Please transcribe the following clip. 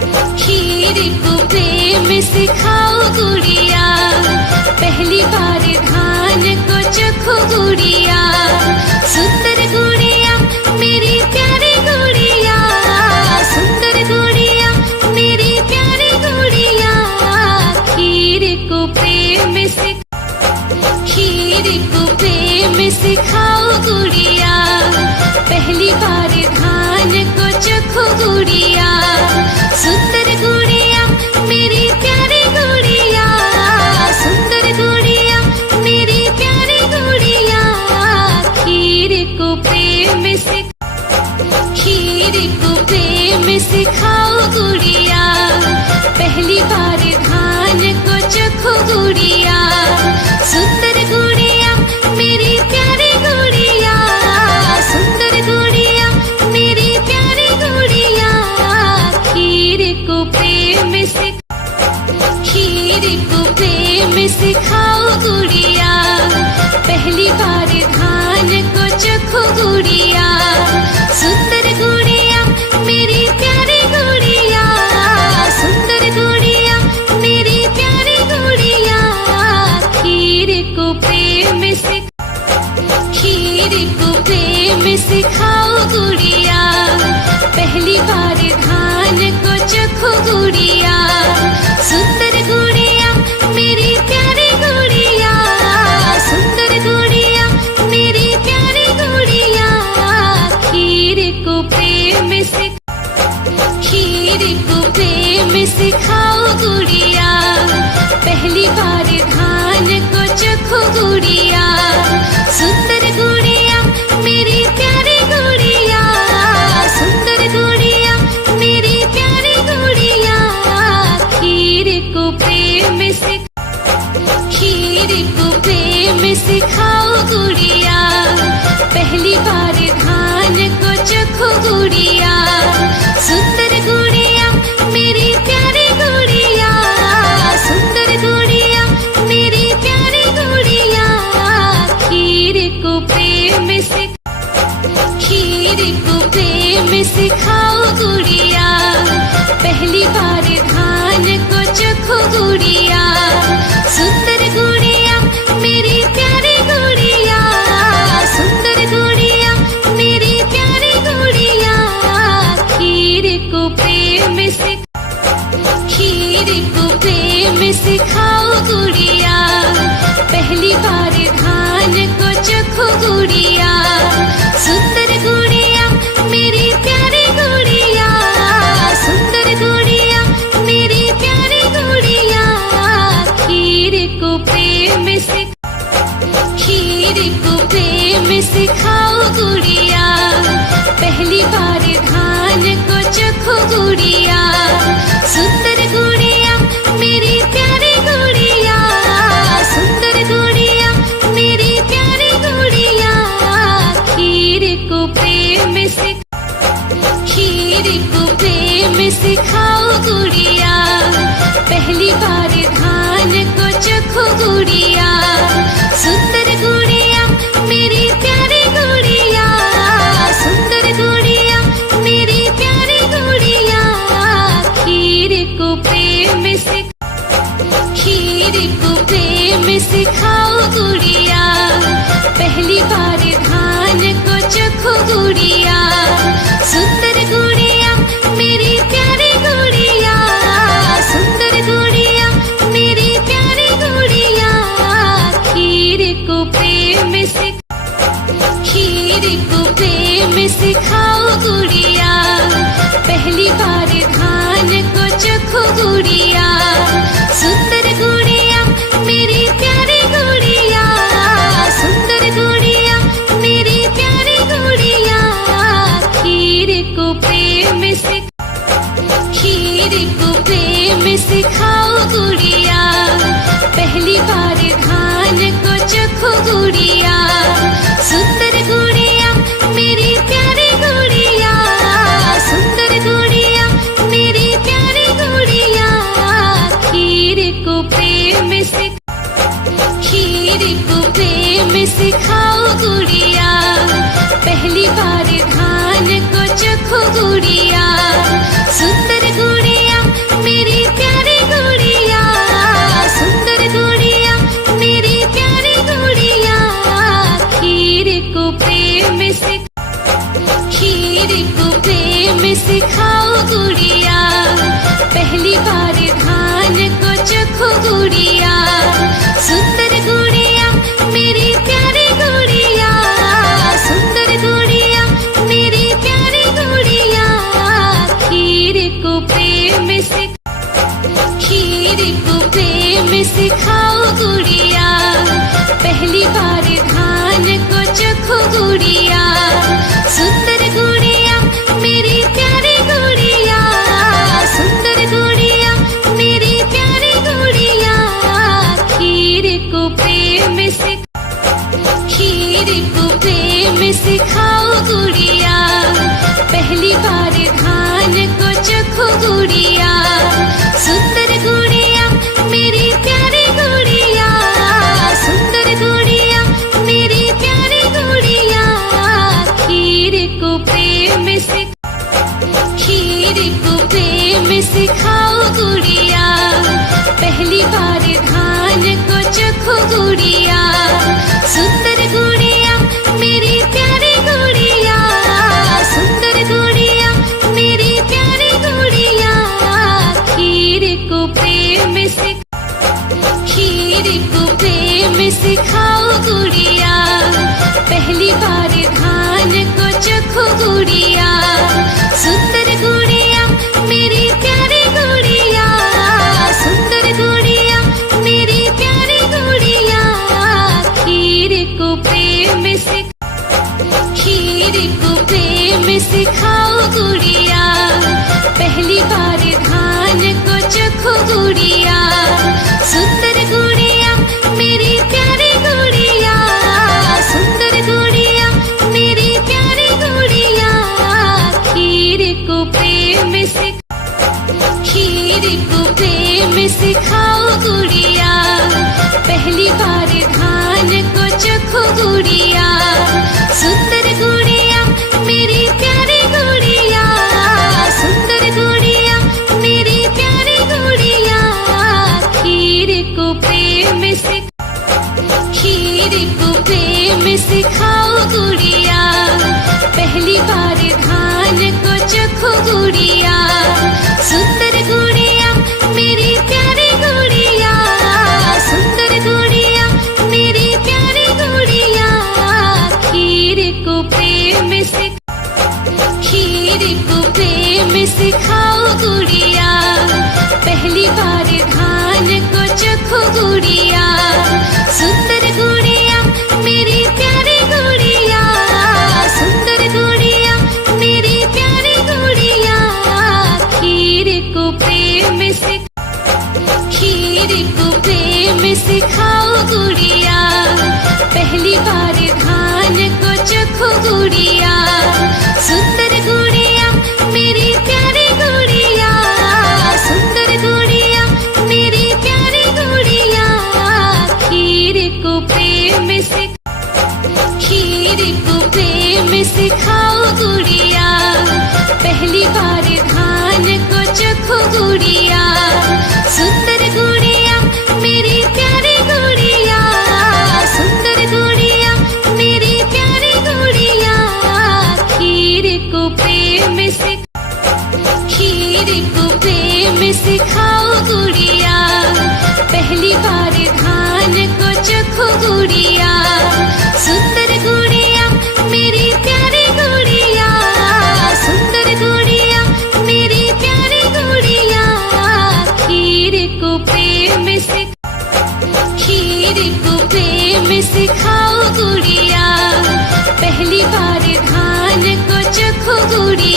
खीर को प्रेम सिखाओ गुड़िया, पहली बार धान को चखो गुड़िया। सुंदर गुड़िया मेरी प्यारी गुड़िया, सुंदर गुड़िया मेरी प्यारी गुड़िया। खीर को प्रेम सिखाओ गुड़िया, पहली बार धान को चखो गुड़िया। सुंदर गुड़िया मेरी प्यारी गुड़िया, सुंदर गुड़िया मेरी प्यारी गुड़िया। खीर को प्रेम सिखाओ गुड़िया, पहली बार धान को चखो गुड़िया। सुंदर गुड़िया मेरी प्यारी गुड़िया, सुंदर गुड़िया मेरी प्यारी गुड़िया। खीर को प्रेम सिखाओ गुड़िया, पहली बार धान को चखो गुड़िया। सुंदर गुड़िया मेरी प्यारी गुड़िया, सुंदर गुड़िया मेरी प्यारी गुड़िया। खीर को प्रेम सिखाओ गुड़िया, पहली बार धान को चखो गुड़िया। सुंदर गुड़िया मेरी प्यारी गुड़िया, सुंदर गुड़िया मेरी प्यारी गुड़िया। खीर को प्रेम सिखाओ गुड़िया, पहली बार धान को चखो गुड़िया। सुंदर गुड़िया मेरी प्यारी गुड़िया, सुंदर गुड़िया मेरी प्यारी गुड़िया। खीर को प्रेम सिखाओ गुड़िया, पहली बार धान को चखो गुड़िया। सुंदर गुड़िया मेरी प्यारी गुड़िया, सुंदर गुड़िया मेरी प्यारी गुड़िया। खीर को प्रेम सिखाओ गुड़िया, पहली बार धान को चखो गुड़िया। सुंदर गुड़िया मेरी प्यारी गुड़िया, सुंदर गुड़िया मेरी प्यारी गुड़िया। खीर को प्रेम सिखाओ गुड़िया, पहली बार धान को चखो गुड़िया। सुंदर गुड़िया मेरी प्यारी गुड़िया, सुंदर गुड़िया मेरी प्यारी गुड़िया। खीर को प्रेम सिखाओ गुड़िया, पहली बार धान को चखो गुड़िया। सुंदर गुड़िया मेरी प्यारी गुड़िया, सुंदर गुड़िया मेरी प्यारी गुड़िया। खीर को प्रेम सिखाओ गुड़िया, पहली बार धान को चखो गुड़िया। सुंदर गुड़िया मेरी प्यारी गुड़िया, सुंदर गुड़िया मेरी प्यारी गुड़िया। खीर को प्रेम सिखाओ गुड़िया, पहली बार धान को चखो गुड़िया। सुंदर गुड़िया मेरी प्यारी गुड़िया, सुंदर गुड़िया मेरी प्यारी गुड़िया। खीर को प्रेम सिखाओ गुड़िया, पहली बार धान को चखो गुड़िया। सुंदर गुड़िया मेरी प्यारी गुड़िया, सुंदर गुड़िया मेरी प्यारी गुड़िया। खीर को प्रेम सिखाओ गुड़िया, पहली बार धान को चखो गुड़िया। सुंदर गुड़िया मेरी प्यारी गुड़िया, सुंदर गुड़िया मेरी प्यारी गुड़िया। गुड़िया, पहली बार धान को चखो गुड़िया, सुंदर गुड़िया मेरी प्यारी गुड़िया, सुंदर गुड़िया मेरी प्यारी गुड़िया, खीर को प्रेम से खाओ गुड़िया, पहली बार धान को चखो गुड़िया, सुंदर गुड़िया मेरी प्यारी गुड़िया, सुंदर गुड़िया मेरी प्यारी गुड़िया, खीर को प्रेम से खाओ गुड़िया, पहली बार धान को चखो गुड़िया, सुंदर गुड़िया मेरी प्यारी गुड़िया, सुंदर गुड़िया मेरी प्यारी गुड़िया, खीर को प्रेम से खाओ गुड़िया, पहली बार धान को चखो गुड़िया, सुंदर गुड़िया मेरी प्यारी गुड़िया, सुंदर गुड़िया मेरी प्यारी गुड़िया, खीर को प्रेम से खाओ गुड़िया, पहली बार धान को चखो गुड़िया, सुंदर गुड़िया मेरी प्यारी गुड़िया, सुंदर गुड़िया मेरी प्यारी गुड़िया, खीर को प्रेम से खाओ गुड़िया, पहली बार धान को चखो गुड़िया, सुंदर गुड़िया मेरी प्यारी गुड़िया, सुंदर गुड़िया मेरी प्यारी गुड़िया, खीर को प्रेम से खाओ गुड़िया, पहली बार धान को चखो गुड़िया, सुंदर गुड़िया मेरी प्यारी गुड़िया, सुंदर गुड़िया मेरी प्यारी गुड़िया, खीर को प्रेम से खाओ गुड़िया, पहली बार धान को चखो गुड़िया, सुंदर गुड़िया मेरी प्यारी गुड़िया, सुंदर गुड़िया मेरी प्यारी गुड़िया, खीर को प्रेम से खाओ गुड़िया, पहली बार धान को चखो गुड़िया, सुंदर गुड़िया मेरी प्यारी गुड़िया, सुंदर गुड़िया मेरी प्यारी गुड़िया, खीर को प्रेम से खाओ गुड़िया, पहली बार धान को चखो गुड़िया, सुंदर गुड़िया मेरी प्यारी गुड़िया, सुंदर गुड़िया मेरी प्यारी गुड़िया, खीर को प्रेम से खाओ गुड़िया, पहली बार धान को चखो गुड़िया, सुंदर गुड़िया मेरी प्यारी गुड़िया, सुंदर गुड़िया मेरी प्यारी गुड़िया, खीर को प्रेम से खाओ गुड़िया, पहली बार धान को चखो गुड़िया, सुंदर गुड़िया मेरी प्यारी गुड़िया, सुंदर गुड़िया मेरी प्यारी गुड़िया, खीर को प्रेम से खाओ गुड़िया, पहली बार धान को चखो गुड़िया।